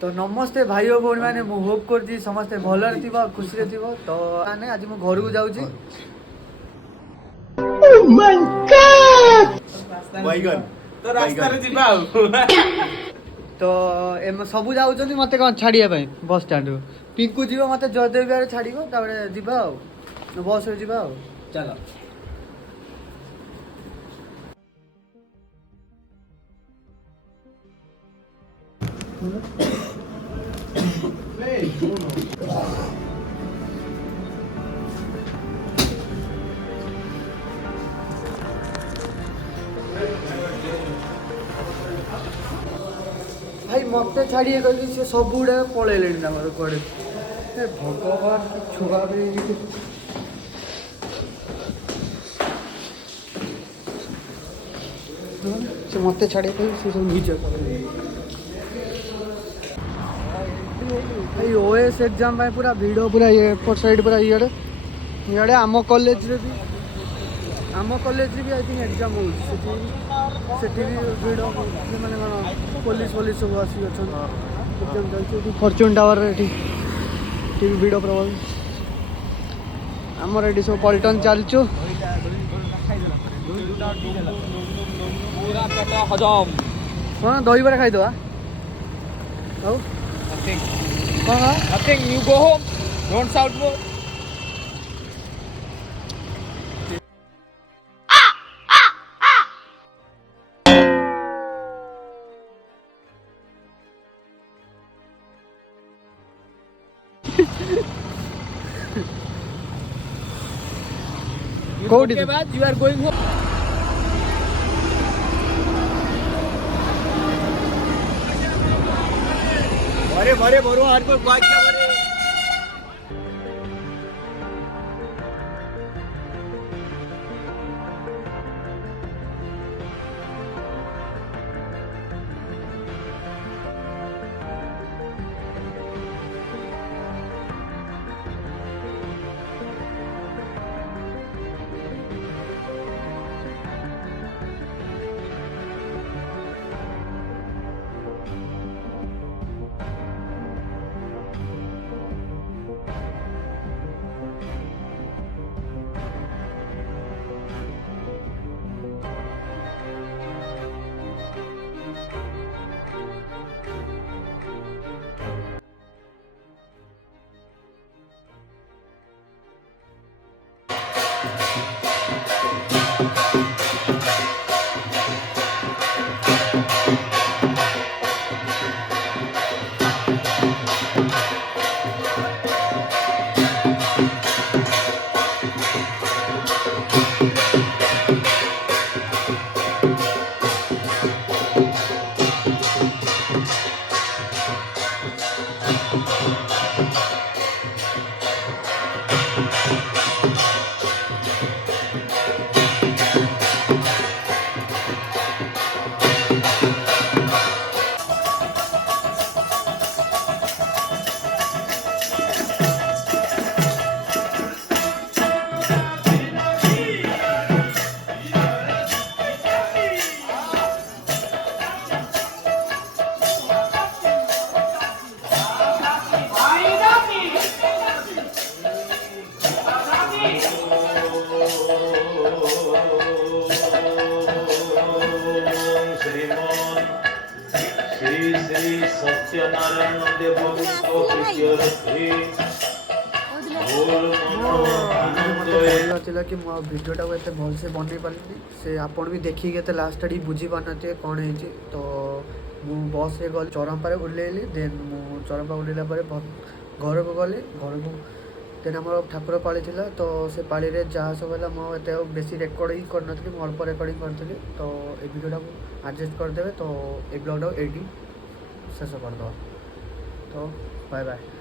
तो नमस्ते भाई और भौणी मैंने मु होप कर समस्ते भलरे थी खुशी थी तो मैंने आज मु घर को जाऊँ तो सब जाऊँ मत कौन छाड़िया बस स्टाण्ड पिंकू जीव मत जयदेव बिहार छाड़ जा बस रे जा चल भाई मत छाड़िए कह सी सब गुड़ा पलैले कड़े भगवान की छुआ भी से मत छाड़िए कह सी सब नीचे भाई ओएस एग्जाम पूरा भिड़ पूरा एपट साइड पूरा इे आम कॉलेज रे भी आम कॉलेज रे भी आई थिंक एग्जाम हो भिड़ मैंने कौन पुलिस सब आसिक एग्जाम चलती फॉर्च्यून टावर भिड़ प्रबल आमर ये सब पल्टन चलचु कौन दही बड़ा खाईदे Nothing. You go home. Don't shout more. Okay, बाद you are going home. भरे भरो हर कोई बाइक भरे सत्यनारायण देव चला कि भिडियोटा को भल से बनई पारि से आपड़ भी देखिए लास्ट आड़ी बुझी पार थे कौन है तो मु बस रे गली चरंपा ओह्लैली देन मु चरंपा ओह्लैला घर को गली घर को देन आम ठाकुर पाली तो से पाली जहाँ सब है मुझे बेसी रेकर्डिंग करनी अल्प रेकर्डिंग करी तो ये भिडियोटा को एडजस्ट करदे तो ये ब्लॉगटा ये शेष करदे तो बाय बाय।